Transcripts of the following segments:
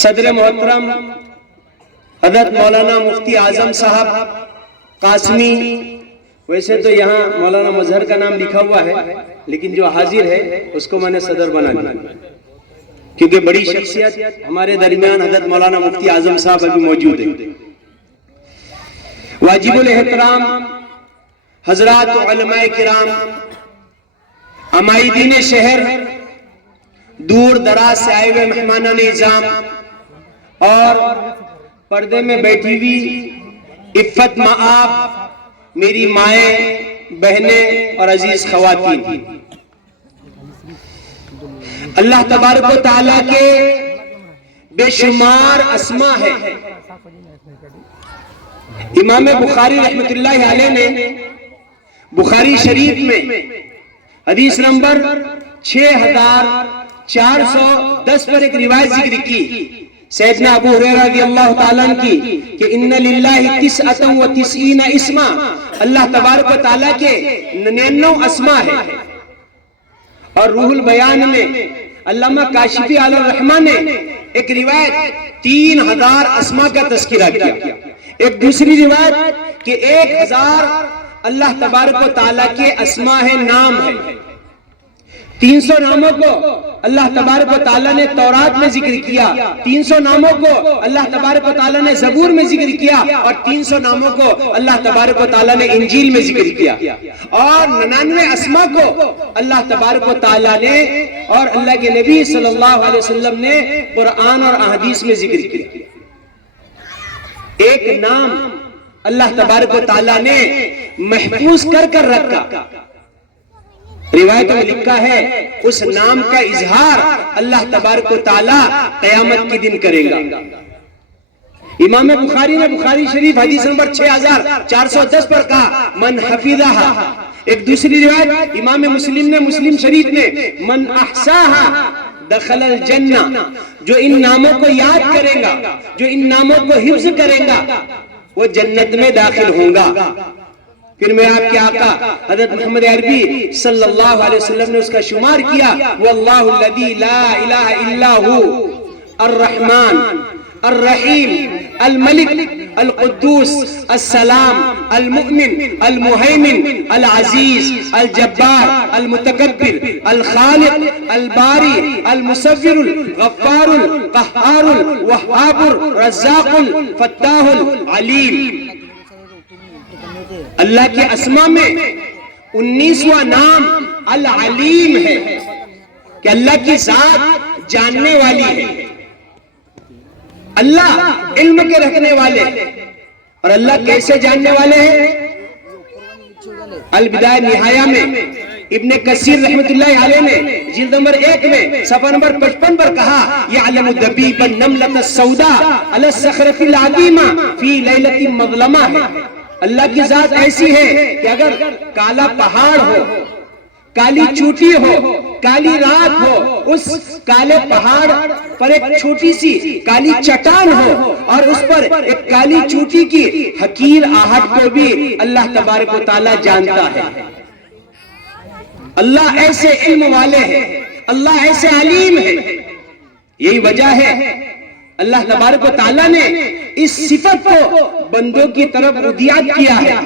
صدر محترم حضرت مولانا مفتی اعظم صاحب قاسمی، ویسے تو یہاں مولانا مظہر کا نام لکھا ہوا ہے لیکن جو حاضر ہے اس کو میں نے صدر بنا دیا کیونکہ بڑی شخصیت ہمارے درمیان حضرت مولانا مفتی اعظم صاحب ابھی موجود ہیں۔ واجب الاحترام حضرات علماء کرام، عمائدین شہر، دور دراز سے آئے ہوئے مہمانان نظام اور پردے میں بیٹھی ہوئی عفت مآب میری مائیں، بہنیں اور عزیز خواتین، اللہ تبارک و تعالیٰ کے بے شمار اسماء ہے۔ امام بخاری رحمت اللہ علیہ نے بخاری شریف میں حدیث نمبر 6410 پر ایک روایت ذکر کی سیدنا ابو ہریرہ رضی اللہ تعالیٰ عنہ کی کہ ان للہ 99 اسما، اللہ تبارک و تعالیٰ کے 99 اسماء ہے۔ اور روح البیان میں علامہ کاشفی علی الرحمن نے ایک روایت 3000 اسماء کا تذکرہ کیا، ایک دوسری روایت کہ 1000 اللہ تبارک و تعالیٰ کے اسماء ہے، نام ہے۔ 300 ناموں کو اللہ تبارک و تعالیٰ نے تورات میں ذکر کیا، 300 ناموں کو اللہ تبارک و تعالیٰ نے زبور میں ذکر کیا، اور 300 ناموں کو اللہ تبارک و تعالیٰ نے انجیل میں ذکر کیا، اور 99 اسماء کو اللہ تبارک و تعالیٰ نے اور اللہ کے نبی صلی اللہ علیہ وسلم نے قرآن اور احادیث میں ذکر کیا۔ ایک نام اللہ تبارک و تعالیٰ نے محفوظ کر کر رکھا، روایتوں میں لکھا ہے اس نام کا اظہار اللہ تبارک و تعالیٰ قیامت کے دن کرے گا۔ امام بخاری نے بخاری شریف حدیث نمبر 6410 پر کہا من حفظہا۔ ایک دوسری روایت امام مسلم نے مسلم شریف نے من احصاہا دخل الجنہ، جو ان ناموں کو یاد کرے گا، جو ان ناموں کو حفظ کرے گا، وہ جنت میں داخل ہوں گا۔ پھر میں آپ کے آقا حضرت محمد عربی صلی اللہ علیہ وسلم نے اس کا شمار کیا، واللہ الذی لا الہ الا ہو الرحمن الرحیم الملک القدوس السلام المؤمن المہیمن العزیز الجبار المتکبر الخالق الباری المصور الغفار القہار الوہاب الرزاق الفتاح العلیم۔ اللہ کے اسماء میں 19واں نام العلیم ہے کہ اللہ کی ذات جاننے والی ہے، اللہ علم کے رکھنے والے، اور اللہ کیسے جاننے والے ہیں؟ البدایہ نہایہ میں ابن کثیر رحمت اللہ علیہ نے جلد نمبر 1 میں صفحہ نمبر 55 پر کہا یعلم دبیب النملۃ السوداء علی الصخرۃ العظیمہ فی لیلۃ مظلمہ ہے۔ اللہ کی ذات ایسی ہے کہ اگر کالا پہاڑ ہو، کالی چوٹی ہو، کالی رات ہو، اس کالے پہاڑ پر ایک چھوٹی سی کالی چٹان ہو اور اس پر ایک کالی چوٹی کی حقیر آہٹ کو بھی اللہ تبارک و تعالیٰ جانتا ہے۔ اللہ ایسے علم والے ہیں، اللہ ایسے علیم ہے۔ یہی وجہ ہے اللہ تبارک و تعالیٰ نے اس صفت کو بندوں کی طرف ردیات کیا ہے۔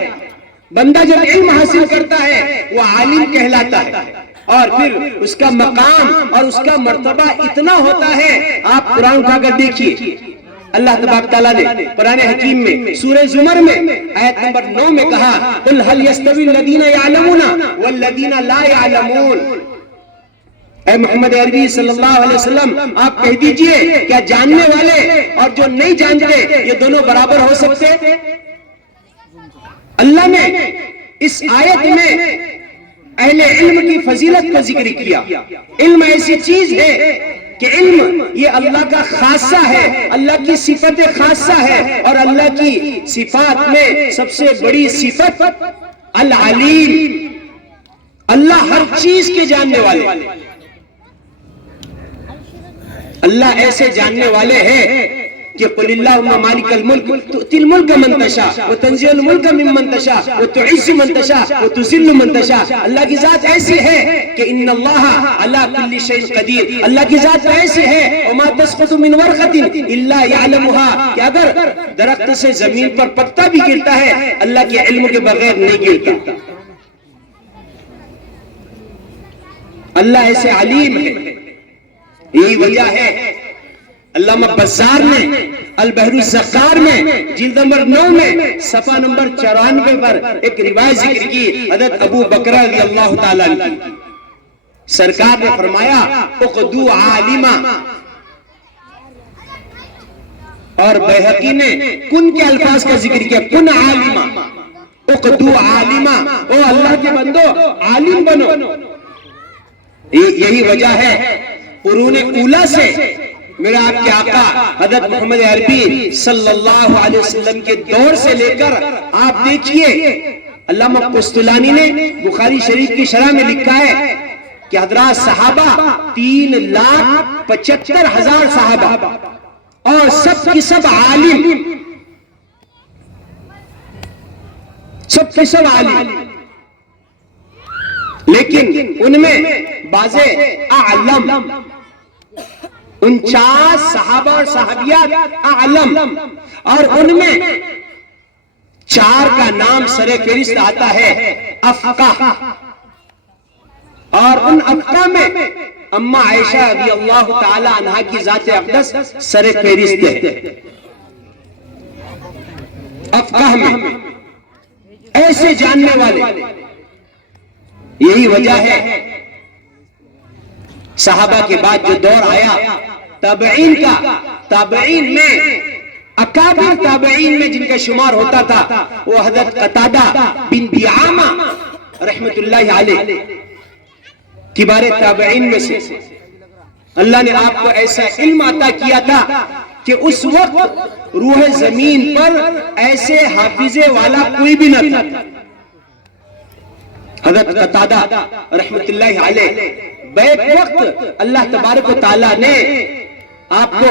بندہ جب علم حاصل کرتا ہے وہ عالم کہلاتا ہے، اور پھر اس کا مقام اور اس کا مرتبہ اتنا ہوتا ہے۔ آپ قرآن اٹھا کر دیکھیے، اللہ تبارک تعالیٰ نے قرآن حکیم میں سورہ زمر میں آیت نمبر 9 میں کہا قُلْ هَلْ يَسْتَوِي الَّذِينَ يَعْلَمُونَ وَالَّذِينَ لَا يَعْلَمُونَ۔ اے محمد عربی صلی اللہ علیہ وسلم آپ کہہ دیجئے کیا جاننے والے اور جو نہیں جانتے یہ دونوں برابر ہو سکتے؟ اللہ نے اس آیت میں اہل علم کی فضیلت کو ذکر کیا۔ علم ایسی چیز ہے کہ علم یہ اللہ کا خاصہ ہے، اللہ کی صفت خاصہ ہے، اور اللہ کی صفات میں سب سے بڑی صفت العلیم، اللہ ہر چیز کے جاننے والے۔ اللہ ایسے جاننے والے ہیں کہ قل اللہم مالک الملک تؤتی الملک من تشاء وتنزع الملک ممن تشاء وتعز من تشاء وتذل من تشاء. اللہ کی ذات ایسی ہے کہ ان اللہ علی کل شیء قدیر. اللہ کی ذات ایسی ہے وما تسقط من ورقۃ الا يعلمها کہ اگر درخت سے زمین پر پتا بھی گرتا ہے اللہ کے علم کے بغیر نہیں گرتا. اللہ ایسے علیم ہے. یہی وجہ ہے علامہ بزار نے البحر الزخار میں جلد نمبر 9 میں صفحہ نمبر 94 پر ایک روایت ذکر کی حضرت ابو بکر رضی اللہ تعالیٰ عنہ کی. سرکار نے فرمایا اقدو عالما, اور بیہقی نے کن کے الفاظ کا ذکر کیا, کن عالما اقدو عالما, او اللہ کے بندو عالم بنو. یہی وجہ ہے قرون اولا سے میرا آپ کے آقا حضرت محمد عربی صلی اللہ علیہ وسلم کے دور سے لے کر آپ دیکھئے علامہ قسطلانی نے بخاری شریف کی شرح میں لکھا ہے کہ حضرات صحابہ 3,75,000 صحابہ اور سب کی سب عالم, سب کی سب عالم, لیکن ان میں بعض اعلم 49 صحابہ اور صحابیات اعلم, اور ان میں 4 کا نام سر فہرست آتا ہے افقہ, اور ان افقہ میں اما عائشہ رضی اللہ تعالی عنہا کی ذات اقدس سر فہرست ہے. افقہ میں ایسے جاننے والے. یہی وجہ ہے صحابہ کے بعد جو دور آیا تابعین کا, تابعین میں اکابر تابعین میں جن کا شمار ہوتا تھا وہ حضرت قتادہ بن دعامہ رحمت اللہ علیہ کبار تابعین میں سے. اللہ نے آپ کو ایسا علم عطا کیا تھا کہ اس وقت روح زمین پر ایسے حافظے والا کوئی بھی نہ تھا. حضرت قتادہ رحمت اللہ علیہ بیک وقت اللہ تبارک و تعالیٰ نے آپ کو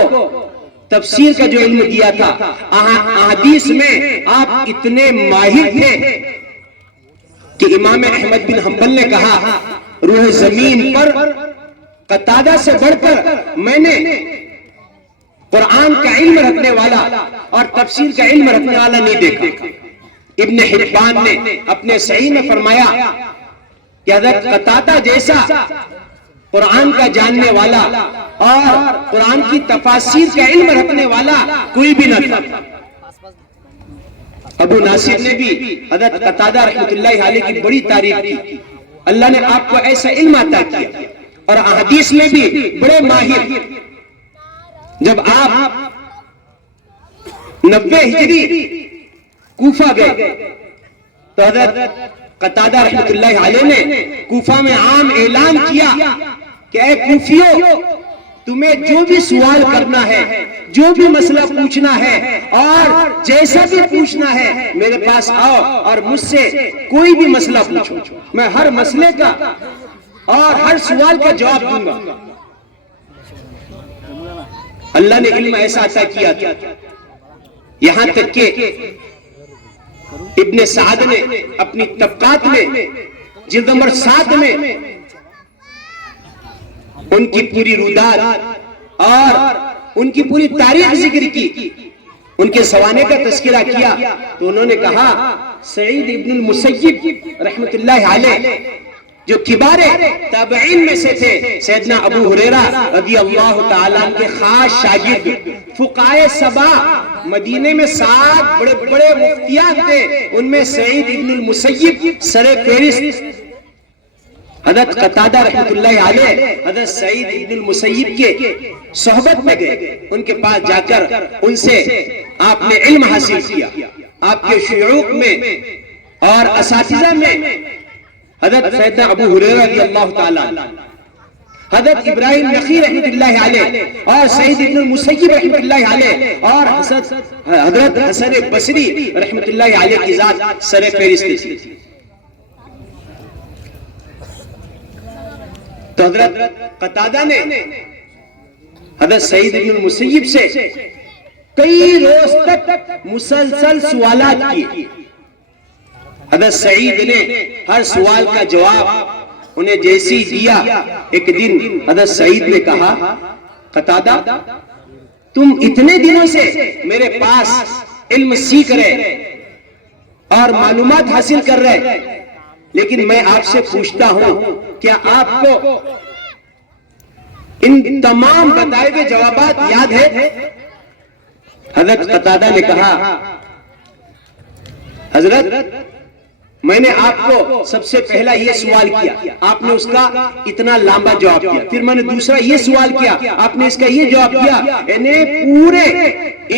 تفسیر کا جو علم دیا تھا, احادیث میں آپ اتنے ماہر تھے کہ امام احمد بن حنبل نے کہا روح زمین پر قتادہ سے بڑھ کر میں نے قرآن کا علم رکھنے والا اور تفسیر کا علم رکھنے والا نہیں دیکھا. ابن حبان نے اپنے صحیح میں فرمایا کہ حضرت قتادہ جیسا قرآن کا جاننے والا اور قرآن کی تفاسیر کا علم رکھنے والا کوئی بھی نہ تھا. ابو ناصر نے بھی حضرت قتادہ رحمت اللہ علیہ کی بڑی تعریف کی. اللہ نے آپ کو ایسا علم عطا کیا اور احادیث میں بھی بڑے ماہر. جب آپ 90 ہجری کوفہ گئے تو حضرت قتادہ رحمت اللہ علیہ نے کوفہ میں عام اعلان کیا کہ اے کوفیوں, تمہیں جو بھی سوال کرنا ہے, جو بھی مسئلہ پوچھنا ہے اور جیسا بھی پوچھنا ہے میرے پاس آؤ اور مجھ سے کوئی بھی مسئلہ پوچھو, میں ہر مسئلے کا اور ہر سوال کا جواب دوں گا. اللہ نے علم ایسا عطا کیا تھا یہاں تک کہ ابن سعد نے اپنی طبقات میں جلد نمبر 7 میں ان کی پوری رودات اور ان کی پوری تاریخ ذکر کی, ان کے سوانے کا تذکرہ کیا تو انہوں نے کہا سعید ابن المسیب رحمت اللہ علیہ جو کبار تابعین میں سے تھے, سیدنا ابو ہریرہ رضی اللہ تعالیٰ عنہ کے خاص شاگرد, فقہائے 7 مدینے میں 7 بڑے بڑے مفتیان تھے, ان میں سعید ابن المسیب سر فہرست. حضرت قتادہ رحمت اللہ علیہ حضرت سعید ابن المسیب کے صحبت میں گئے, ان کے پاس جا کر ان سے آپ نے علم حاصل کیا. آپ کے شیوخ میں اور اساتذہ میں حضرت سیدنا ابو ہریرہ رضی اللہ تعالیٰ عنہ, حضرت ابراہیم نخعی رحمت اللہ علیہ اور سعید ابن المسیب رحمت اللہ علیہ اور حضرت حسن بصری رحمت اللہ علیہ کی ذات سر فہرست تھی. تو حضرت قتادہ نے حضرت سعید ابن المسیب سے کئی روز تک مسلسل سوالات کیے. حضرت سعید نے ہر سوال کا جواب انہیں جیسی دیا. ایک دن حضرت سعید نے کہا قتادہ تم اتنے دنوں سے میرے پاس علم سیکھ رہے اور معلومات حاصل کر رہے، لیکن میں آپ سے پوچھتا ہوں کیا آپ کو ان تمام بتائے ہوئے جوابات یاد ہے؟ حضرت قتادہ نے کہا حضرت میں نے آپ کو سب سے پہلا یہ سوال کیا، آپ نے اس کا اتنا لمبا جواب دیا. پھر میں نے دوسرا یہ سوال کیا، آپ نے اس کا یہ جواب دیا. یعنی پورے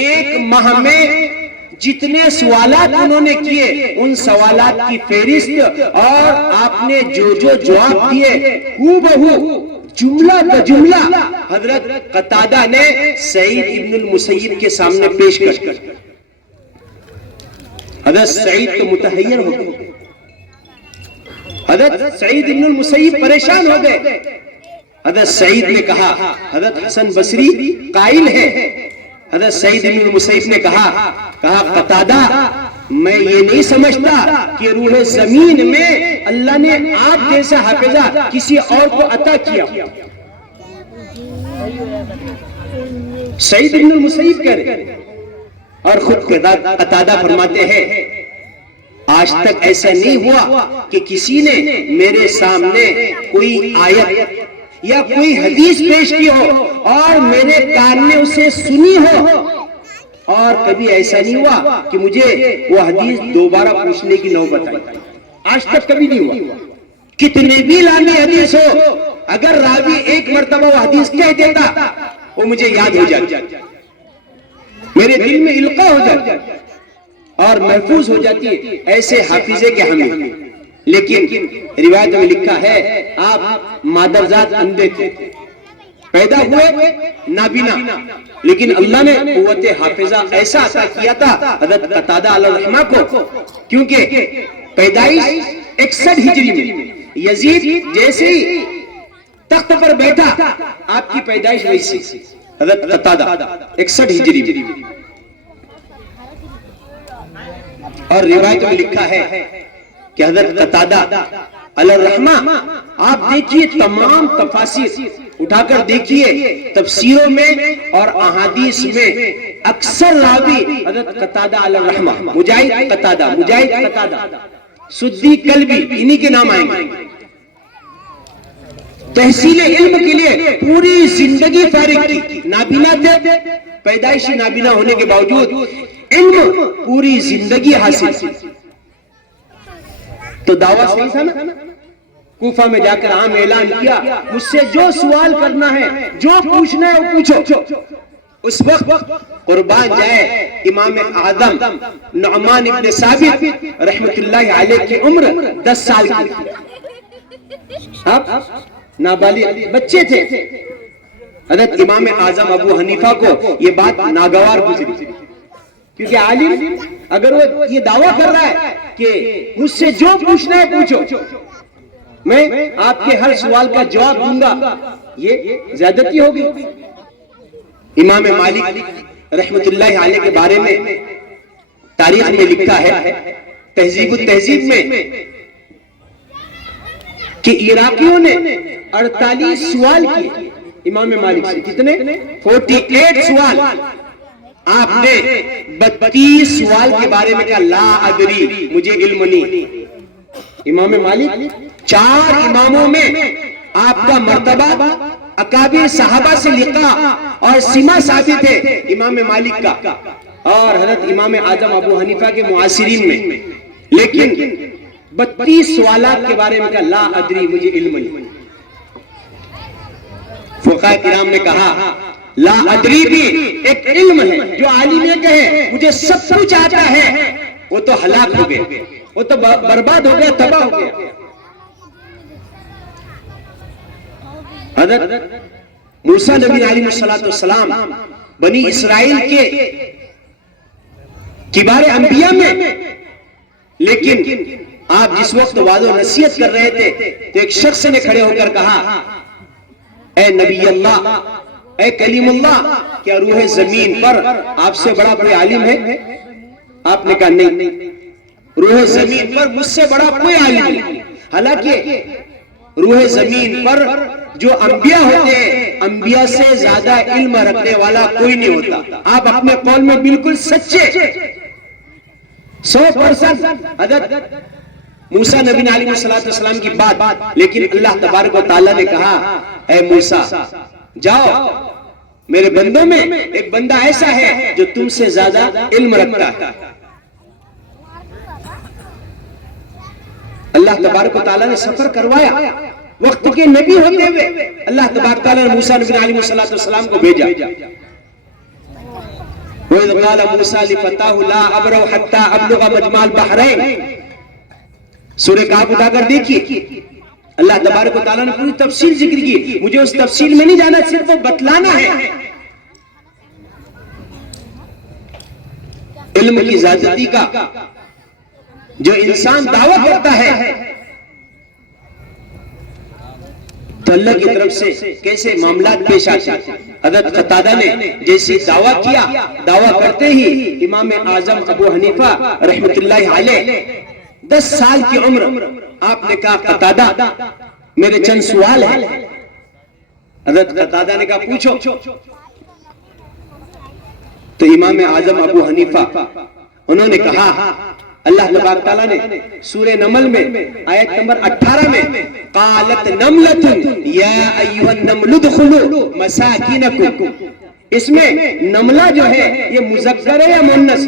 ایک ماہ میں جتنے سوالات انہوں نے کیے ان سوالات کی فہرست اور آپ نے جو جواب دیے ہو بہو جملہ کا جملہ حضرت قتادہ نے سعید ابن المسیب کے سامنے پیش کر. حضرت سعید تو متحیر ہو گئے، حضرت سعید ابن المسیب پریشان ہو گئے. حضرت سعید نے کہا، حضرت حسن بصری قائل ہے، حضرت سعید ابن المسیب نے کہا قتادہ میں یہ نہیں سمجھتا کہ روح زمین میں اللہ نے آپ جیسا حافظہ کسی اور کو عطا کیا. سعید ابن المسیب کہہ رہے اور خود قتادہ فرماتے ہیں آج تک ایسا نہیں ہوا کہ کسی نے میرے سامنے کوئی آیت یا کوئی حدیث پیش کی ہو اور میرے کان نے اسے سنی ہو، اور کبھی ایسا نہیں ہوا کہ مجھے وہ حدیث دوبارہ پوچھنے کی نوبت آئی. آج تک کبھی نہیں ہوا. کتنے بھی لامع حدیث ہو، اگر راوی ایک مرتبہ وہ حدیث کہہ دیتا وہ مجھے یاد ہو جاتی، میرے دل میں القاء ہو جاتی اور محفوظ ہو جاتی ہے. ایسے حافظے کے ہمیں. لیکن روایت میں لکھا ہے آپ مادرزاد اندھے تھے، پیدا ہوئے نابینا، لیکن اللہ نے قوت حافظہ ایسا عطا کیا تھا حضرت قتادہ علیہ الرحمہ کو، کیونکہ پیدائش 61 ہجری میں یزید جیسے ہی تخت پر بیٹھا آپ کی پیدائش ویسی. حضرت قتادہ 61 ہجری میں. اور روایت میں لکھا ہے کہ حضرت قتادہ علیہ الرحمہ آپ دیکھیے تمام تفاسیر اٹھا کر دیکھیے، تفسیروں میں اور احادیث میں اکثر راوی حضرت قتادہ علیہ الرحمہ، مجاہد قتادہ، سدی کلبی انہی کے نام آئیں گے. تحصیل علم کے لیے پوری زندگی فارغ کی، نابینا تھے، پیدائشی نابینا ہونے کے باوجود علم پوری زندگی حاصل کی. تو دعویٰ صحیح تھا نا. کوفہ میں جا کر عام اعلان کیا مجھ سے جو سوال کرنا ہے جو پوچھنا ہے وہ پوچھو. اس وقت قربان جائے امام اعظم نعمان ابن ثابت رحمت اللہ علیہ کی عمر 10 سال کی تھی. اب نابالغ بچے تھے. حضرت امام اعظم ابو حنیفہ کو یہ بات ناگوار گزری، کیونکہ عالم اگر وہ یہ دعویٰ کر رہا ہے کہ مجھ سے جو پوچھنا ہے پوچھو، میں آپ کے ہر سوال کا جواب دوں گا، یہ زیادتی ہوگی. امام مالک رحمت اللہ علیہ کے بارے میں تاریخ میں لکھا ہے تہذیب التہذیب میں کہ عراقیوں نے 48 سوال کیے امام مالک سے. کتنے؟ 48 سوال. آپ نے 32 سوال کے بارے میں کہا لا ادری، مجھے علم نہیں. امام مالک 4 اماموں میں آپ کا مرتبہ اکابر صحابہ سے لقاء اور سما ثابت ہے امام مالک کا اور حضرت امام اعظم ابو حنیفہ کے معاصرین میں. لیکن 32 سوالات کے بارے میں کہا لا ادری، مجھے علم نہیں. فقہاء کرام نے کہا لا ادری بھی ایک علم ہے. جو عالم یہ کہے مجھے سب کچھ آتا ہے وہ تو ہلاک ہو گیا، وہ تو برباد ہو گیا، تباہ ہو گیا. حضرت موسیٰ نبی علیہ السلام بنی اسرائیل کے کبار انبیاء میں، لیکن آپ جس وقت وعظ و نصیحت کر رہے تھے تو ایک شخص نے کھڑے ہو کر کہا اے نبی اللہ اے کلیم اللہ، کیا روح زمین پر آپ سے بڑا کوئی عالم ہے؟ آپ نے کہا نہیں، روح زمین پر مجھ سے بڑا کوئی عالم نہیں۔ حالانکہ روح زمین پر جو انبیاء ہوتے ہیں، انبیاء سے زیادہ علم رکھنے والا کوئی نہیں ہوتا۔ آپ اپنے قول میں بالکل سچے 100%۔ حضرت موسیٰ نبی علیہ السلام کی بات، لیکن اللہ تبارک و تعالیٰ نے کہا اے موسیٰ جاؤ، میرے بندوں میں ایک بندہ ایسا ہے جو تم سے زیادہ علم رکھتا ہے۔ اللہ تبارک و تعالیٰ نے سفر کروایا، وقت کے نبی ہوتے ہوئے اللہ تبارک و تعالیٰ نے موسیٰ نبی علیہ السلام کو بھیجا۔ وَإِذْ قَالَ مُوسَىٰ لِفَتَاهُ لَا أَبْرَحُ حَتَّىٰ أَبْلُغَ مَجْمَعَ الْبَحْرَيْنِ۔ سورہ کہف اٹھا کر دیکھیے، اللہ تبارک و تعالیٰ نے پوری تفصیل ذکر کی۔ مجھے اس تفصیل میں نہیں جانا، صرف وہ بتلانا ہے۔ علم کی زیادتی کا جو انسان دعویٰ کرتا ہے تو اللہ کی طرف سے کیسے معاملات پیش آتے ہیں۔ حضرت قتادہ نے جیسی دعویٰ کیا، دعویٰ کرتے ہی امام اعظم ابو حنیفہ رحمت اللہ علیہ 10 سال کی عمر، آپ نے کہا قتادہ میرے چند سوال ہیں۔ حضرت قتادہ نے کہا پوچھو۔ تو امام اعظم ابو حنیفہ انہوں نے کہا، اللہ تبارک تعالیٰ نے سورہ نمل میں آیت نمبر 18 میں قالت نملۃ یا ایھا النمل ادخلوا مساکینکم، اس میں نملہ جو ہے یہ مذکر ہے یا مؤنث؟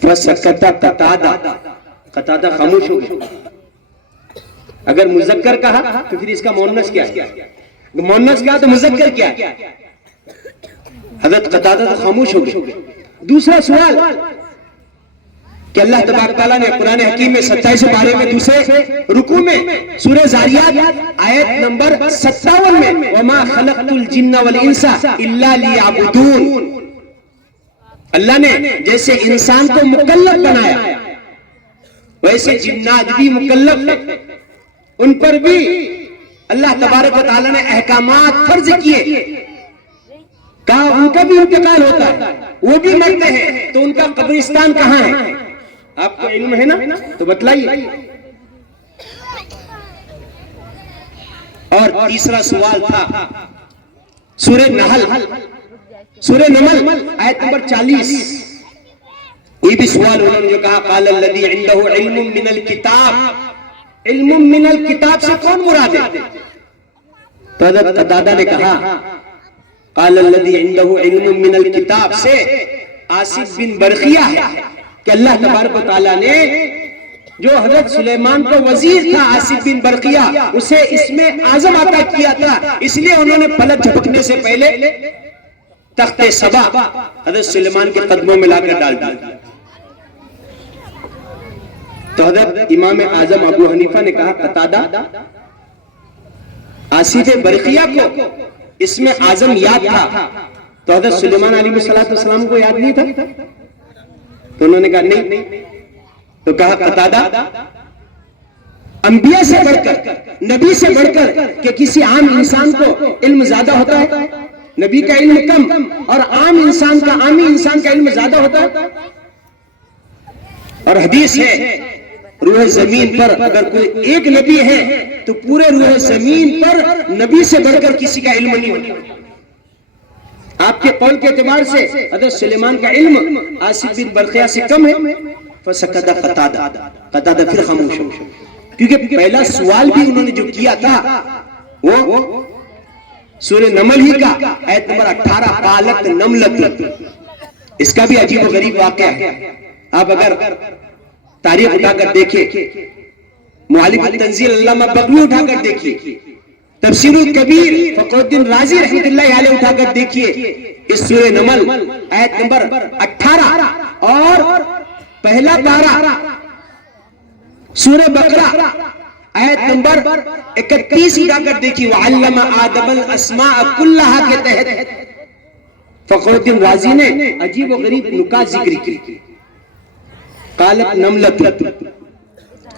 فسکت قتادہ خاموش ہو گئے۔ اگر مذکر کہا تو پھر اس کا مؤنث کیا ہے؟ مؤنث کہا تو مذکر کیا ہے؟ حضرت قتادہ تو خاموش ہو گئے۔ دوسرا سوال کہ اللہ تبارک تعالیٰ نے قرآن حکیم میں 27 پارے میں دوسرے رکوع میں سورہ زاریات آیت نمبر 57 میں وَمَا خَلَقْتُ الْجِنَّ وَالْإِنسَ إِلَّا لِيَعْبُدُونَ، اللہ نے جیسے انسان کو مکلف بنایا ویسے جنات بھی مکلف ہیں، ان پر بھی اللہ تبارک و تعالیٰ نے احکامات فرض کیے۔ کہا ان کا بھی انتقال ہوتا ہے، وہ بھی مرتے ہیں، تو ان کا قبرستان کہاں ہے؟ آپ کو علم ہے نا تو بتلائیے۔ اور تیسرا سوال تھا سورہ نمل آیت نمبر 40، یہ بھی سوال انہوں نے جو کہا قال الذی عنده علم من الکتاب، علم من الکتاب سے کون مراد ہے؟ تو حضرت قتادہ نے کہا قال الذی عنده علم من الکتاب سے آصف بن برقیہ ہے کہ اللہ تبارک و تعالیٰ نے جو حضرت سلیمان کو وزیر تھا آصف بن برقیہ، اسے اسم اعظم عطا کیا تھا، اس لیے انہوں نے پلک جھپکنے سے پہلے تخت سبا حضرت سلیمان کے قدموں میں لا کر ڈال دیا۔ تو حضرت امام اعظم ابو حنیفہ نے کہا قتادہ آصف برقیہ کو اسم اعظم یاد تھا تو حضرت سلیمان علیہ السلام کو یاد نہیں تھا؟ تو انہوں نے کہا نہیں۔ تو کہا قتادہ انبیاء سے بڑھ کر، نبی سے بڑھ کر کہ کسی عام انسان کو علم زیادہ ہوتا ہے؟ نبی کا علم کم اور عامی انسان کا علم زیادہ ہوتا ہے۔ اور حدیث ہے روح زمین پر اگر کوئی ایک نبی ہے تو پورے روح زمین پر نبی سے بڑھ کر کسی کا علم نہیں ہوتا۔ آپ کے قول کے اعتبار سے حضرت سلیمان کا علم آصف بن برقیہ سے کم ہے۔ فسکت قتادہ پھر خاموش ہو، کیونکہ پہلا سوال بھی انہوں نے جو کیا تھا وہ سورہ نمل ہی کا آیت نمبر 18 قالت نملۃ، اس کا بھی عجیب و غریب واقعہ ہے۔ آپ اگر تاریخ اٹھا کر دیکھیں، معالم التنزیل علامہ بغوی اٹھا کر دیکھیے، تفسیر الکبیر فخر الدین رازی رحمت اللہ علیہ اٹھا کر دیکھیے، اس سورہ نمل آیت نمبر 18 اور پہلا پارہ سورہ بقرہ آیت نمبر 31 اٹھا کر دیکھیے، وَعَلَّمَ آدَمَ الْأَسْمَاءَ كُلَّهَا کے تحت فخر الدین رازی نے عجیب و غریب نکات ذکر کی۔ قالت نملۃ،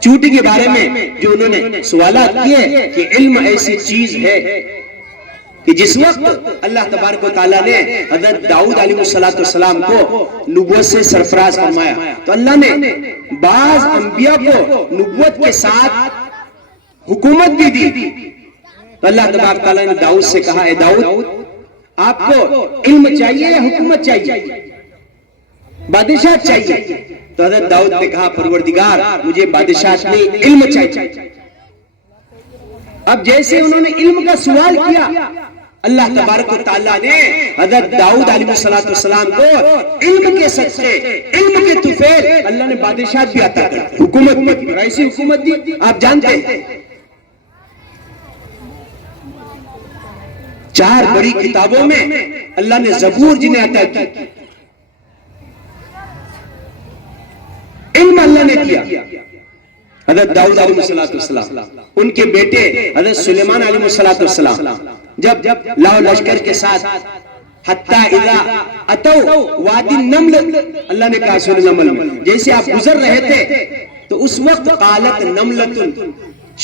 چوٹی کے بارے میں جو انہوں نے سوالات کیے کہ علم ایسی چیز ہے کہ جس وقت اللہ تبارک و تعالیٰ نے حضرت داؤد علیہ السلام کو نبوت سے سرفراز فرمایا تو اللہ نے بعض انبیاء کو نبوت کے ساتھ حکومت بھی دی. تو اللہ تبارک تعالیٰ نے داؤد سے کہا اے داؤد آپ کو علم چاہیے یا حکومت چاہیے, بادشاہ چاہیے؟ تو حضرت داؤد نے کہا پروردگار مجھے بادشاہ نہیں علم چاہیے. اب جیسے انہوں نے علم کا سوال کیا اللہ تبارک و تعالیٰ نے حضرت داؤد علیہ السلام کو علم کے صدقے علم کے طفیل اللہ نے بادشاہت بھی عطا کر دی, حکومت بھی, اور ایسی حکومت دی آپ جانتے ہیں 4 بڑی کتابوں میں اللہ نے زبور جنہیں عطا کی, علم اللہ نے دیا. حضرت داؤد علیہ السلام, ان کے بیٹے حضرت سلیمان علیہ السلام جب لاؤ لشکر کے ساتھ حتی اذا اتو وادی النمل, اللہ نے کہا سورہ نمل میں جیسے آپ گزر رہے تھے تو اس وقت قالت نملۃ,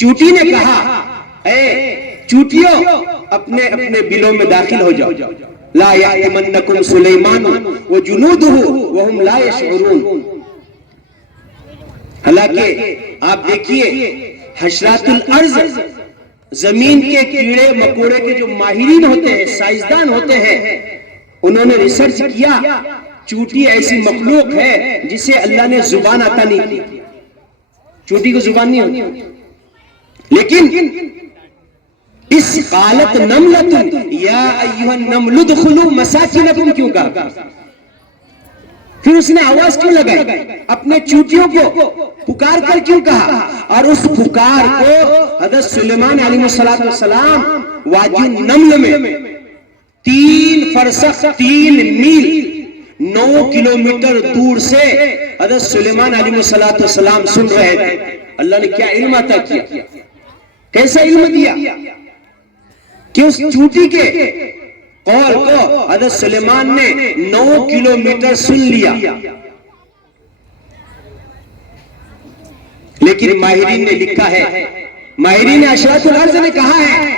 چوٹی نے کہا اے چوٹیوں اپنے اپنے بلوں میں داخل ہو جاؤ, لا یحتمنکم سلیمان وجنودہ وہم لا یشعرون. حالانکہ آپ دیکھیے حشرات الارض, زمین کے کیڑے مکوڑے کے جو ماہرین ہوتے ہیں, سائنسدان ہوتے ہیں, انہوں نے ریسرچ کیا چوٹی ایسی مخلوق ہے جسے اللہ نے زبان عطا نہیں کی. چوٹی کو زبان نہیں ہوتی, لیکن اس قالت نملۃ یا ایھا النمل ادخلوا مساکنکم کیوں کہا, پھر اس نے آواز کیوں لگائی, اپنے چوٹیوں کو پکار کر کیوں کہا, اور اس پکار کو حضرت سلیمان علیہ السلام وادی النمل میں 3 فرسخ 3 میل 9 کلومیٹر دور سے حضرت سلیمان علیہ السلام سن رہے تھے. اللہ نے کیا علم عطا کیا, کیسا علم دیا کہ اس چوٹی کے قول کو حضرت سلیمان نے 9 کلومیٹر سن لیا. لیکن ماہرین نے لکھا ہے, ماہرین اشراط الارض نے کہا ہے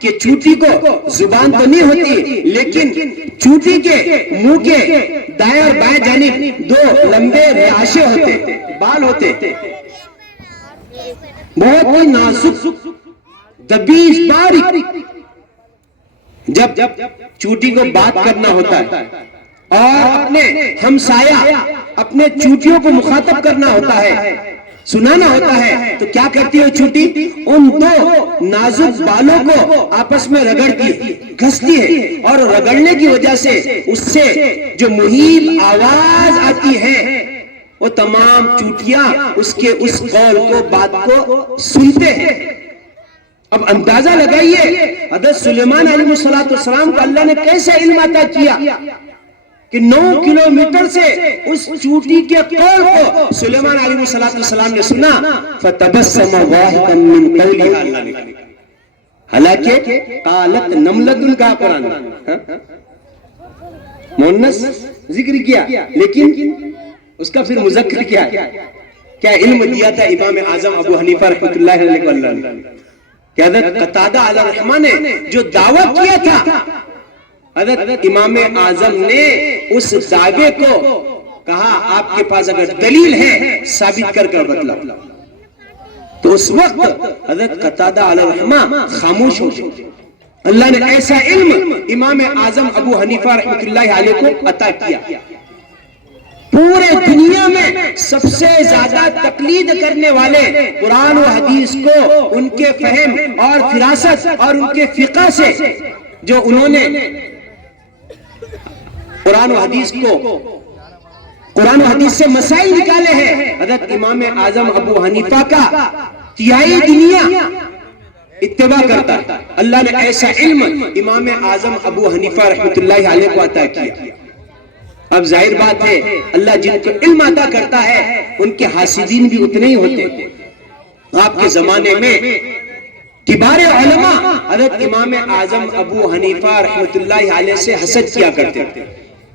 کہ چوٹی کو زبان تو نہیں ہوتی, لیکن چوٹی کے منہ کے دائیں اور بائیں جانب 2 لمبے ریاشے ہوتے, بال ہوتے, بہت ہی نازک دبیش باریک. جب چوٹی کو بات کرنا ہوتا ہے اور اپنے ہمسایہ اپنے چوٹیوں کو مخاطب کرنا ہوتا ہے, سنانا ہوتا ہے, تو کیا کرتی ہے چوٹی, ان 2 نازک بالوں کو آپس میں رگڑتی ہے, گھستی ہے, اور رگڑنے کی وجہ سے اس سے جو محیط آواز آتی ہے وہ تمام چوٹیاں اس کے اس قول کو بات کو سنتے ہیں. اب اندازہ لگائیے حضرت سلیمان علیہ السلام کو اللہ نے کیسے علم عطا کیا کہ 9 کلومیٹر سے اس چوٹی کے قول کو سلیمان علیہ السلام نے سنا. فتبسم ضاحكا من قولها, اللہ نے کہا, حالانکہ قالت نملۃ کا قرآن مؤنث ذکر کیا, لیکن اس کا پھر مذکر کیا کیا علم دیا تھا امام اعظم ابو حنیفہ رحمۃ اللہ علیہ وسلم کہ حضرت قتادہ علیہ الرحمہ نے جو دعویٰ کیا تھا, حضرت امام اعظم نے اس دعوے کو کہا آپ کے پاس اگر دلیل ہے ثابت کر کر بتلاؤ. تو اس وقت حضرت قتادہ علیہ الرحمہ خاموش ہو گئے. اللہ نے ایسا علم امام اعظم ابو حنیفہ رحمۃ اللہ علیہ کو عطا کیا. پورے دنیا میں سب سے زیادہ تقلید کرنے والے قرآن و حدیث کو ان کے فہم اور فراست اور ان کے فقہ سے, جو انہوں نے قرآن و حدیث سے مسائل نکالے ہیں, حضرت امام اعظم ابو حنیفہ کا 3 دنیا اتباع کرتا ہے. اللہ نے ایسا علم امام اعظم ابو حنیفہ رحمۃ اللہ علیہ کو عطا کیا. اب ظاہر بات ہے اللہ جن کو علم عطا کرتا ہے ان کے حاسدین بھی اتنے ہی ہوتے. آپ کے زمانے میں کبار علماء حضرت امام اعظم ابو حنیفہ رحمۃ اللہ علیہ سے حسد کیا کرتے تھے,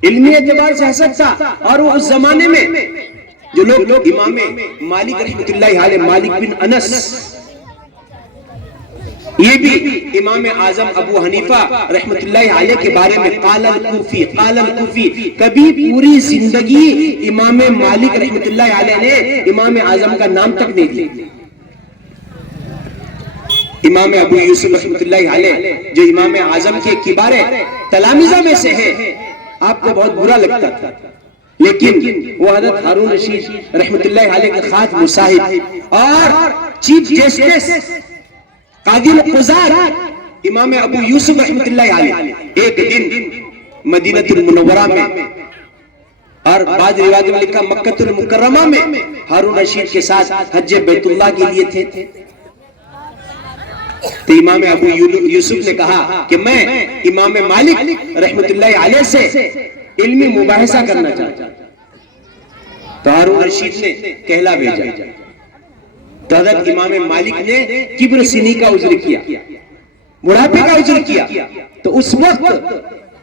علمی اعتبار سے حسد تھا. اور وہ اس زمانے میں جو لوگ امام مالک رحمت اللہ علیہ، مالک بن انس، یہ بھی امام اعظم ابو حنیفہ رحمت اللہ علیہ کے بارے میں قال الکوفی، قال الکوفی، کبھی پوری زندگی امام مالک رحمت اللہ علیہ نے امام اعظم کا نام تک نہیں لیا۔ امام ابو یوسف رحمت اللہ علیہ جو امام اعظم کے کبار تلامذہ میں سے ہے، آپ کو بہت برا لگتا تھا، لیکن وہ حضرت ہارون رشید رحمت اللہ علیہ کے خاص مصاحب اور چیف جسٹس قاضی القضات امام ابو یوسف رحمت اللہ علیہ ایک دن مدینہ المنورہ میں، اور بعض روایت میں لکھا مکہ المکرمہ میں، ہارون رشید کے ساتھ حج بیت اللہ کے لیے تھے، تو امام ابو یوسف نے کہا کہ میں امام مالک رحمت اللہ علیہ سے علمی مباحثہ کرنا چاہتا ہوں، تو ہارون رشید نے کہلا بھیجا، تو حضرت امام مالک نے کبر سنی کا عذر کیا، بڑھاپے کا عذر کیا، تو اس وقت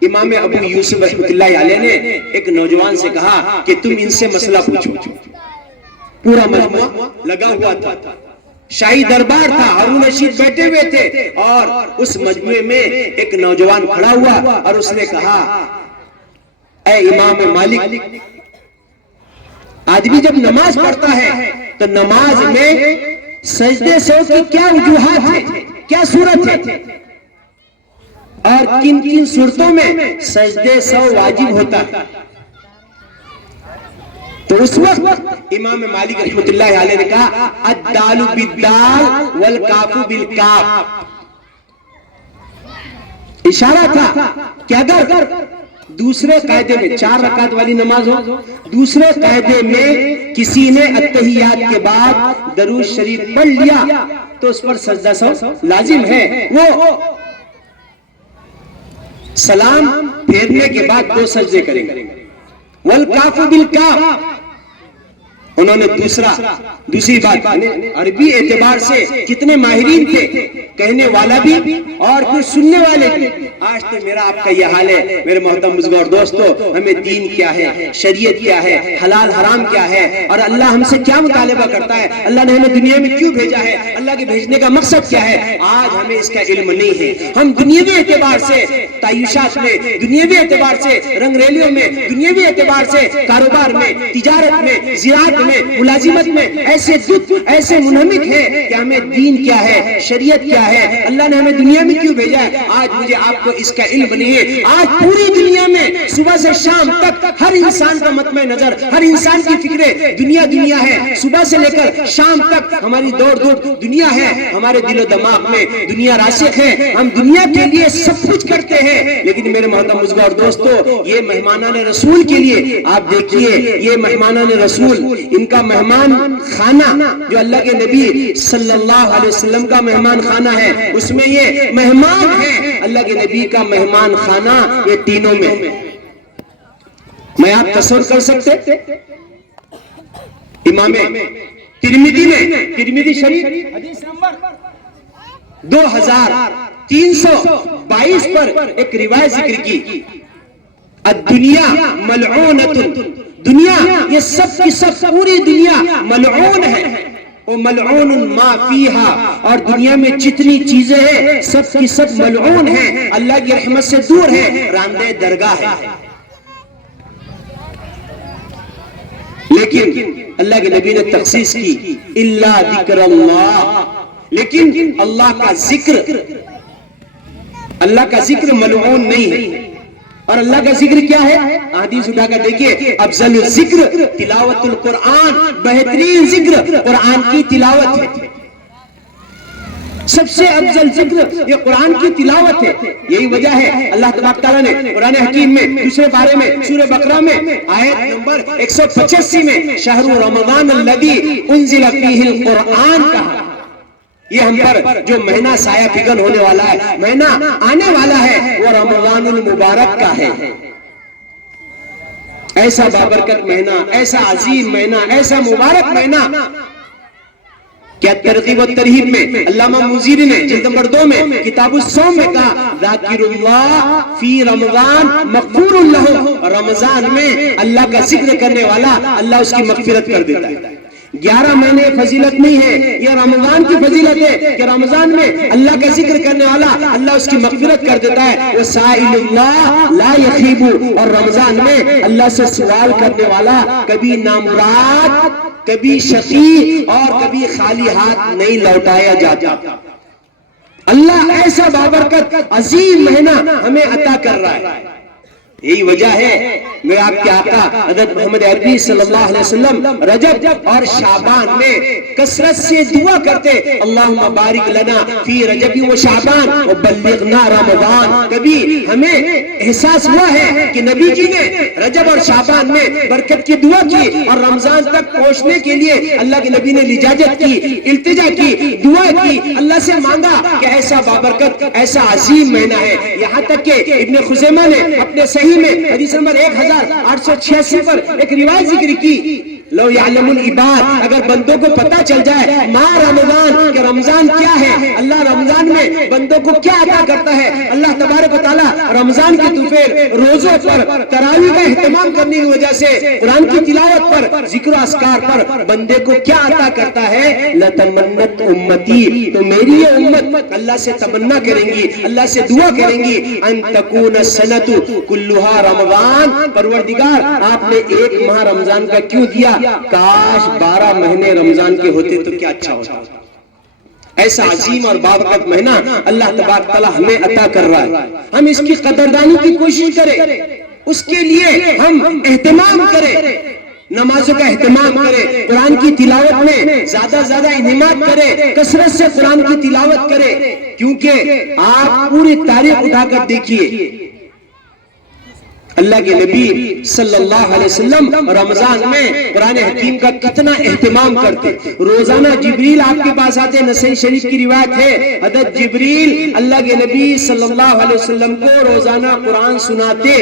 امام ابو یوسف رحمت اللہ علیہ نے ایک نوجوان سے کہا کہ تم ان سے مسئلہ پوچھو۔ پورا مجموعہ لگا ہوا تھا، شاہی دربار تھا، ہارون رشید بیٹھے ہوئے تھے، اور اس مجموعے میں ایک نوجوان کھڑا ہوا اور اس نے کہا اے امام مالک، آدمی جب نماز پڑھتا ہے تو نماز میں سجدے سو کی کیا وجوہات ہیں، کیا صورت ہے، اور کن کن صورتوں میں سجدے سو واجب ہوتا ہے؟ تو اس وقت امام مالک رحمت اللہ علیہ نے کہا الدال بالدال والکاف بالکاف، اشارہ تھا کہ اگر دوسرے قاعدے میں 4 رکعت والی نماز ہو، دوسرے قاعدے میں کسی نے اتحیات کے بعد درود شریف پڑھ لیا تو اس پر سجدہ سو لازم ہے، وہ سلام پھیرنے کے بعد 2 سجدے کریں گے، والکاف بالکاف۔ انہوں نے دوسری بات، عربی اعتبار سے کتنے ماہرین تھے، کہنے والا بھی اور پھر سننے والے بھی۔ آج تو میرا آپ کا یہ حال ہے میرے محترم بزرگوں اور دوستو، ہمیں دین کیا ہے، شریعت کیا ہے، حلال حرام کیا ہے، اور اللہ ہم سے کیا مطالبہ کرتا ہے، اللہ نے ہمیں دنیا میں کیوں بھیجا ہے، اللہ کے بھیجنے کا مقصد کیا ہے، آج ہمیں اس کا علم نہیں ہے۔ ہم دنیاوی اعتبار سے تعیشات میں، دنیاوی اعتبار سے رنگ ریلیوں میں، دنیاوی اعتبار سے کاروبار میں، تجارت میں، زراعت میں، ملازمت میں ایسے منہمک ہے کہ ہمیں دین کیا ہے، شریعت کیا ہے، اللہ نے ہمیں دنیا میں کیوں بھیجا ہے، آج مجھے آپ کو اس کا علم نہیں ہے۔ آج پوری دنیا میں صبح سے شام تک ہر انسان کا مطمع نظر، ہر انسان کی فکر دنیا ہے، صبح سے لے کر شام تک ہماری دوڑ دنیا ہے، ہمارے دل و دماغ میں دنیا راسخ ہے، ہم دنیا کے لیے سب کچھ کرتے ہیں۔ لیکن میرے محترم بزرگوں اور دوستو، یہ مہمانان رسول کے لیے آپ دیکھیے، یہ مہمانان رسول، ان کا مہمان خانہ جو اللہ کے نبی صلی اللہ علیہ وسلم کا مہمان خانہ ہے، اس میں یہ مہمان ہے، اللہ کے نبی کا مہمان خانہ یہ تینوں میں۔ میں آپ تصور کر سکتے امام ترمذی نے ترمذی شریف حدیث نمبر 2322 پر ایک روایت ذکر کی، الدنیا ملعونۃ، دنیا یہ سب کی سب پوری دنیا ملعون ہے، وملعون ما فیہا، اور دنیا میں جتنی چیزیں ہیں سب کی سب ملعون ہیں، اللہ کی رحمت سے دور ہے، راندہ درگاہ ہے۔ لیکن اللہ کے نبی نے تخصیص کی الا ذکر اللہ، لیکن اللہ کا ذکر ملعون نہیں ہے۔ اور اللہ کا ذکر کیا ہے؟ حدیث اٹھا کر دیکھیے، افضل الذکر تلاوت القرآن، بہترین ذکر قرآن کی تلاوت ہے، سب سے افضل ذکر یہ قرآن کی تلاوت ہے۔ یہی وجہ ہے اللہ تبارک تعالیٰ نے قرآن حکیم میں دوسرے بارے میں سورہ بقرہ میں آیت نمبر 185 میں شہر رمضان الذی انزل فیہ القرآن کہا، یہ ہم پر جو مہینہ سایہ فگن ہونے والا ہے، مہینہ آنے والا ہے، وہ رمضان المبارک کا ہے۔ ایسا بابرکت مہینہ، ایسا عظیم مہینہ، ایسا مبارک مہینہ کیا ترغیب و ترہیب میں علامہ مزیری نے جلد نمبر 2 میں کتاب الصوم میں کہا ذاکر اللہ فی رمضان مغفور لہ، رمضان میں اللہ کا ذکر کرنے والا اللہ اس کی مغفرت کر دیتا ہے۔ 11 مہینے فضیلت نہیں ہے، یہ رمضان کی فضیلت ہے کہ رمضان میں اللہ کا ذکر کرنے والا اللہ اس کی مغفرت کر دیتا ہے۔ وسائل اللہ لا یخیب، اور رمضان میں اللہ سے سوال کرنے والا کبھی نامراد، کبھی شقی اور کبھی خالی ہاتھ نہیں لوٹایا جاتا۔ اللہ ایسا بابرکت عظیم مہینہ ہمیں عطا کر رہا ہے۔ یہی وجہ ہے میرے آپ کے آقا حضرت محمد عربی صلی اللہ علیہ وسلم رجب اور شعبان میں کثرت سے دعا کرتے اللہم بارک لنا فی رجب و شعبان وبلغنا رمضان۔ کبھی ہمیں احساس ہوا ہے کہ نبی جی نے رجب اور شعبان میں برکت کی دعا کی اور رمضان تک پہنچنے کے لیے اللہ کے نبی نے لجاجت کی، التجا کی، دعا کی، اللہ سے مانگا کہ ایسا بابرکت ایسا عظیم مہینہ ہے۔ یہاں تک کہ ابن خزیمہ نے اپنے صحیح میں حدیث نمبر 1886 پر ایک روایت ذکر کی، لو یعلم العباد، اگر بندوں کو پتا چل جائے ما رمضان، کہ رمضان کیا ہے، اللہ رمضان میں بندوں کو کیا عطا کرتا ہے، اللہ تبارک و تعالی رمضان کے طوفیل روزوں پر تراویح کا اہتمام کرنے کی وجہ سے قرآن کی تلاوت پر ذکر و اذکار پر بندے کو کیا عطا کرتا ہے، لتمنت امتی، تو میری یہ امت اللہ سے تمنا کریں گی، اللہ سے دعا کریں گی ان تکون السنۃ کلھا رمضان، پروردگار آپ نے ایک ماہ رمضان کا کیوں دیا، کاش 12 مہینے رمضان کے ہوتے تو کیا اچھا ہوتا۔ ایسا عظیم اور بابرکت مہینہ اللہ تبارک تعالی ہمیں عطا کر رہا ہے، ہم اس کی قدردانی کی کوشش کریں، اس کے لیے ہم اہتمام کریں، نمازوں کا اہتمام کریں، قرآن کی تلاوت میں زیادہ زیادہ انہمات کریں، کثرت سے قرآن کی تلاوت کریں، کیونکہ آپ پوری تاریخ اٹھا کر دیکھیے اللہ کے نبی صلی اللہ علیہ وسلم رمضان میں قرآن حکیم کا کتنا اہتمام کرتے۔ روزانہ جبریل آپ کے پاس آتے، نسائی شریف کی روایت ہے حضرت جبریل اللہ کے نبی صلی اللہ علیہ وسلم کو روزانہ قرآن سناتے،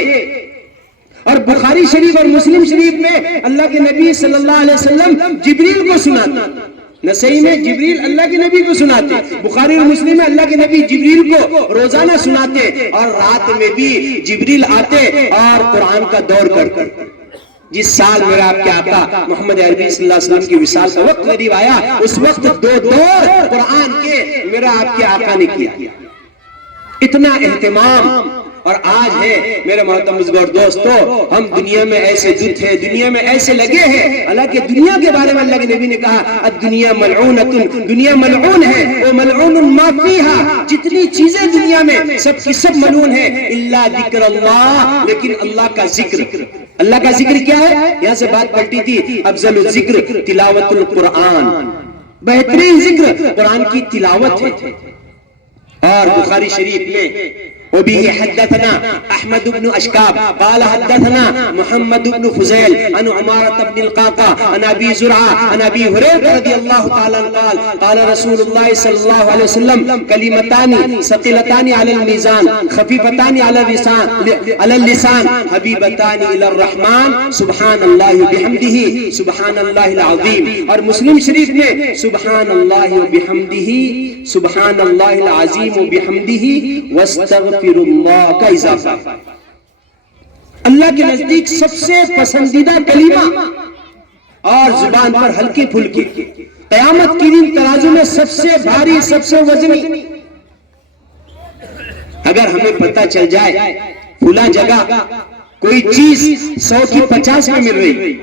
اور بخاری شریف اور مسلم شریف میں اللہ کے نبی صلی اللہ علیہ وسلم جبریل کو سناتے، نسائی میں جبریل اللہ کے نبی کو سناتے، بخاری اور مسلم میں اللہ کے نبی جبریل کو روزانہ سناتے، اور رات میں بھی جبریل آتے اور قرآن کا دور کرتے۔ جس سال میرا آپ کے آقا محمد عربی صلی اللہ علیہ وسلم کی وصال کا وقت قریب آیا، اس وقت 2 دور قرآن کے میرا آپ کے آقا نے کیا، اتنا اہتمام۔ اور آج ہے میرے محترم بزرگوں اور دوستو، ہم دنیا میں ایسے دت ہیں، دنیا میں ایسے لگے ہیں، حالانکہ دنیا کے بارے میں اللہ کے نبی نے کہا الدنیا ملعونۃ، دنیا ملعون ہے، وہ ملعون ما فیہا، جتنی چیزیں دنیا میں سب کی سب ملعون ہیں الا ذکر اللہ، لیکن اللہ کا ذکر۔ اللہ کا ذکر کیا ہے؟ یہاں سے بات پلٹی تھی، افضل الذکر تلاوت القرآن، بہترین ذکر قرآن کی تلاوت ہے۔ اور بخاری شریف میں وبه حدثنا احمد بن اشكاب قال حدثنا محمد بن فزيل عن عمارة بن القعقاع عن ابي زرعة عن ابي هريرة رضي الله تعالى قال قال رسول الله صلى الله عليه وسلم كلمتان ثقيلتان على الميزان خفيفتان على اللسان حبيبتان الى الرحمن سبحان الله وبحمده سبحان الله العظيم۔ اور مسلم شریف میں سبحان اللہ وبحمده سبحان اللہ العظیم وبحمده واستغفر اللہ کا اضافہ۔ اللہ کے نزدیک سب سے پسندیدہ کلمہ اور زبان پر ہلکی پھلکی، قیامت کے دن ترازو میں سب سے بھاری، سب سے وزنی۔ اگر ہمیں پتہ چل جائے فلاں جگہ کوئی چیز 100 کی 50 میں مل رہی،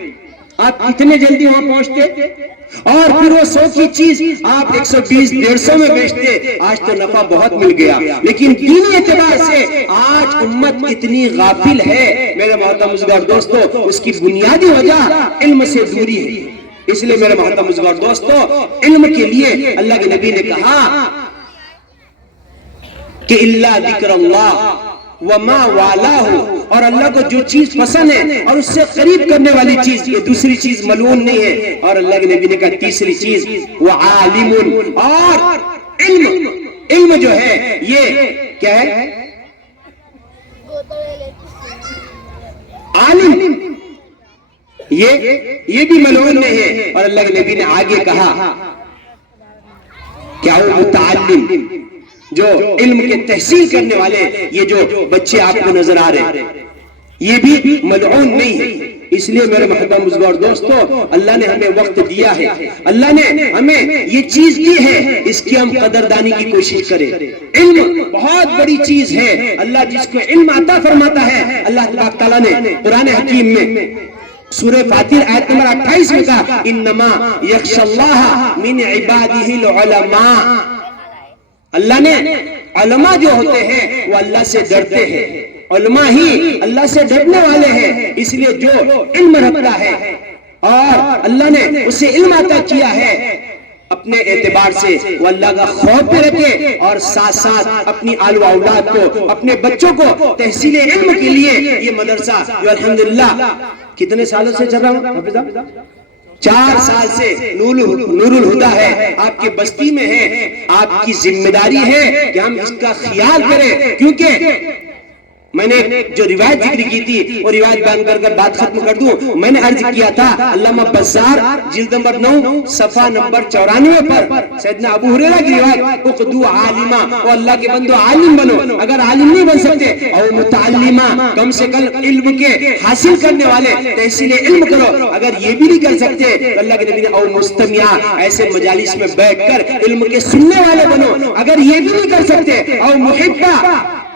آپ کتنے جلدی وہاں پہنچتے، اور پھر وہ 100 کی چیز آپ 120 150 میں بیچتے، آج تو نفع بہت مل گیا۔ لیکن دینی اعتبار سے آج امت اتنی غافل ہے میرے محترم بزرگوں اور دوستو، اس کی بنیادی وجہ علم سے دوری ہے۔ اس لیے میرے محترم بزرگوں اور دوستو، علم کے لیے اللہ کے نبی نے کہا کہ الا ذکر اللہ وما والہ، اور اللہ کو جو چیز پسند ہے اور اس سے قریب کرنے والی چیز، یہ دوسری چیز ملعون نہیں ہے۔ اور اللہ کے نبی نے کہا تیسری چیز وعالم، اور علم، علم جو ہے یہ کیا ہے؟ عالم، یہ بھی ملعون نہیں ہے۔ اور اللہ کے نبی نے آگے کہا کیا وہ متعلم جو علم کے تحصیل کرنے والے یہ جو بچے آپ کو نظر آ رہے ہیں یہ بھی ملعون نہیں ہے. اس لیے میرے محترم بزرگوں اور دوستو اللہ نے ہمیں وقت دیا ہے, اللہ نے ہمیں یہ چیز دی ہے, اس کی ہم قدردانی کی کوشش کریں. علم بہت بڑی چیز ہے. اللہ جس کو علم عطا فرماتا ہے اللہ تبارک تعالیٰ نے قرآن حکیم میں سورہ فاتر آیت نمبر 28 میں کہا انما یخشی اللہ من عبادہ العلماء. اللہ نے علماء جو ہوتے ہیں وہ اللہ سے ڈرتے ہیں, علماء ہی اللہ سے ڈرنے والے ہیں. اس لیے جو علم رکھتا ہے اور اللہ نے اسے علم عطا کیا ہے اپنے اعتبار سے وہ اللہ کا خوف بھی رکھے اور ساتھ ساتھ اپنی آل و اولاد کو اپنے بچوں کو تحصیل علم کے لیے یہ مدرسہ جو الحمدللہ کتنے سالوں سے چل رہا ہوں 4 سال سے نور الہدا ہے آپ کی بستی میں ہے. آپ کی ذمہ داری ہے کہ ہم اس کا خیال کریں, کیونکہ میں نے جو روایت ذکر کی تھی وہ روایت بیان کر بات ختم کر دوں. میں نے عرض کیا تھا علامہ بزار جلد نمبر 9 صفحہ نمبر 94 پر سیدنا ابو ہریرہ کی روایت اقدو عالما, وہ اللہ کے بندو عالم بنو. اگر عالم نہیں بن سکتے اور متعلمہ کم سے کم علم کے حاصل کرنے والے تحصیل علم کرو. اگر یہ بھی نہیں کر سکتے تو اللہ کے نبی نے اور مستمع ایسے مجالس میں بیٹھ کر علم کے سننے والے بنو. اگر یہ بھی نہیں کر سکتے اور محبہ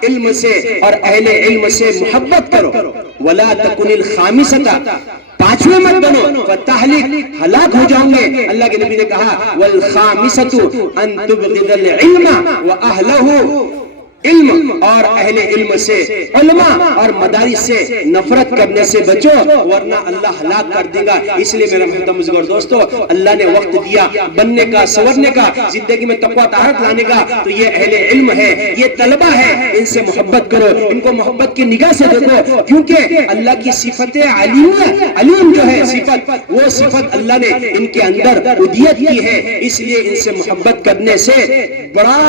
علم سے اور اہل علم سے محبت کرو. وَلَا تَكُنِ الْخَامِسَةَ 5ویں مت بنو فتحلق ہلاک ہو جاؤں گے. اللہ کے نبی نے کہا وَالْخَامِسَةُ أَن تُبْغِضَ الْعِلْمَ وَأَهْلَهُ, علم اور اہل علم سے علماء اور مدارس سے نفرت کرنے سے بچو ورنہ اللہ ہلاک کر دے گا. اس لیے میرا محترم بزرگوں دوستو اللہ نے وقت دیا بننے کا, سورنے کا, زندگی میں تقویٰ طہارت لانے کا, تو یہ اہل علم ہے, یہ طلبہ ہے, ان سے محبت کرو, ان کو محبت کی نگاہ سے دیکھو, کیونکہ اللہ کی صفت علیم جو ہے صفت, وہ صفت اللہ نے ان کے اندر ادیت کی ہے. اس لیے ان سے محبت کرنے سے بڑا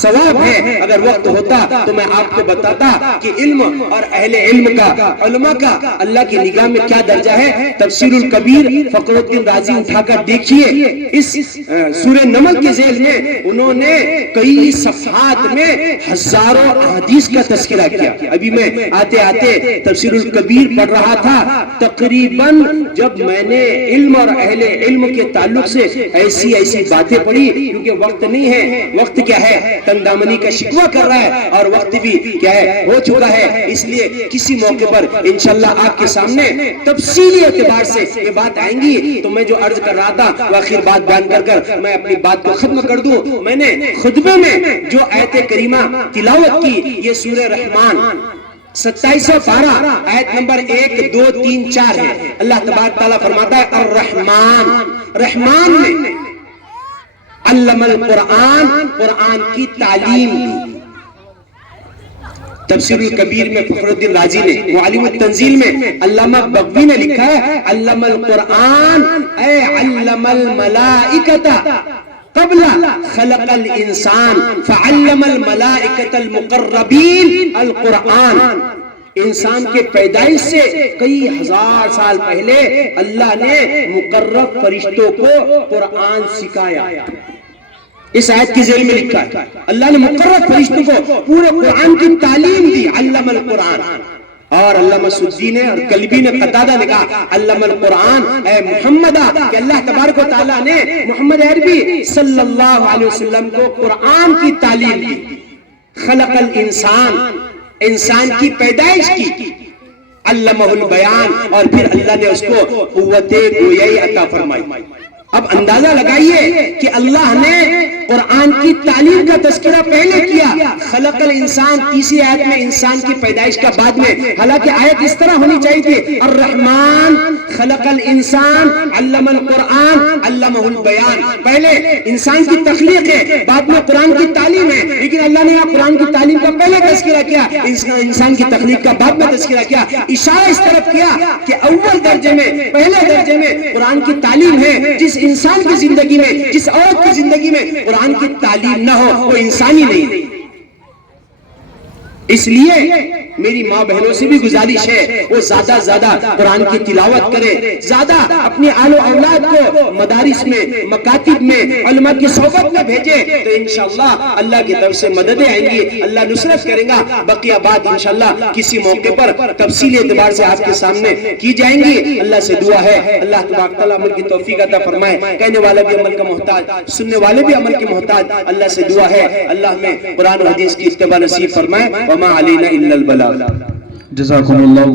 ثواب ہے. اگر وقت ہوتا تو میں آپ کو بتاتا کہ علم اور اہل علم کا, علماء کا اللہ کی نگاہ میں کیا درجہ ہے. تفسیر الکبیر فخر الدین رازی اٹھا کر دیکھیے, اس سورہ نمل کے ذیل میں انہوں نے کئی صفحات میں ہزاروں احادیث کا تذکرہ کیا. ابھی میں آتے آتے تفسیر الکبیر پڑھ رہا تھا, تقریباً جب میں نے علم اور اہل علم کے تعلق سے ایسی باتیں پڑھی, کیونکہ وقت نہیں ہے, وقت کیا ہے تنگ دامنی کا شکوہ کر رہا ہے اور وقت بھی کیا ہے ہو چکا ہے. اس لیے کسی موقع پر انشاءاللہ آپ کے سامنے تفصیلی اعتبار سے یہ بات آئیں گی. تو میں جو عرض کر رہا تھا وہ آخر بات بیان کر میں اپنی بات کو ختم کر دوں. میں نے خطبے میں جو آیت کریمہ تلاوت کی یہ سورہ رحمان 2712 آیت نمبر 1 2 3 4 ہے. اللہ تبارک تعالیٰ فرماتا ہے الرحمن, رحمان نے علم القرآن, قرآن کی تعلیم دی. تفسیر الکبیر میں فخر الدین رازی نے, معالم التنزیل میں علامہ بغوی نے لکھا ہے علم القرآن اے علم الملائکۃ قبل خلق الانسان فعلم الملائکۃ المقربین القرآن. انسان کے پیدائش سے کئی ہزار سال پہلے اللہ نے مقرب فرشتوں کو قرآن سکھایا. اس آیت کی ذیل میں لکھا ہے اللہ نے مقرب فرشتوں کو پورے قرآن کی تعلیم دی, علم القرآن. اور علامہ سدی نے اور کلبی نے قتادہ نے کہا علم القرآن اے محمد, کہ اللہ تبارک و تعالیٰ نے محمد عربی صلی اللہ علیہ وسلم کو قرآن کی تعلیم دی. خلق الانسان, انسان کی پیدائش کی, علمہ البیان, اور پھر اللہ نے اس کو قوت گویائی عطا فرمائی. اب اندازہ لگائیے کہ اللہ نے قرآن کی تعلیم کا تذکرہ پہلے کیا, خلق الانسان تیسری آیت میں انسان کی پیدائش کا بعد میں. حالانکہ آیت اس طرح ہونی چاہیے تھی الرحمن خلق الانسان علم القرآن علمہ البیان. پہلے انسان کی تخلیق ہے, بعد میں قرآن کی تعلیم ہے, لیکن اللہ نے یہاں قرآن کی تعلیم کا پہلے تذکرہ کیا, انسان کی تخلیق کا بعد میں تذکرہ کیا. اشارہ اس طرف کیا کہ اول درجے میں, پہلے درجے میں قرآن کی تعلیم ہے. جس انسان کی زندگی میں, جس عورت کی زندگی میں قرآن کی تعلیم نہ ہو وہ انسانی نہیں. اس لیے میری ماں بہنوں سے بھی گزارش ہے وہ زیادہ زیادہ قرآن کی تلاوت کرے، زیادہ اپنی آل و اولاد کو مدارس میں، مکاتب میں، علماء کی صحبت میں بھیجے تو انشاءاللہ اللہ کی طرف سے مددیں آئیں گی، اللہ نصرت کرے گا۔ بقیہ بات انشاءاللہ کسی موقع پر تفصیلی اعتبار سے آپ کے سامنے کی جائیں گی۔ اللہ سے دعا ہے اللہ تبارک تعالیٰ عمل کی توفیق عطا فرمائے، کہنے والا بھی عمل کا محتاج، سننے والے بھی عمل کے محتاج۔ اللہ سے دعا ہے اللہ میں قرآن و حدیث کی اتباع نصیب فرمائے۔ وما علینا الا البلاغ۔ جزاکم اللہ۔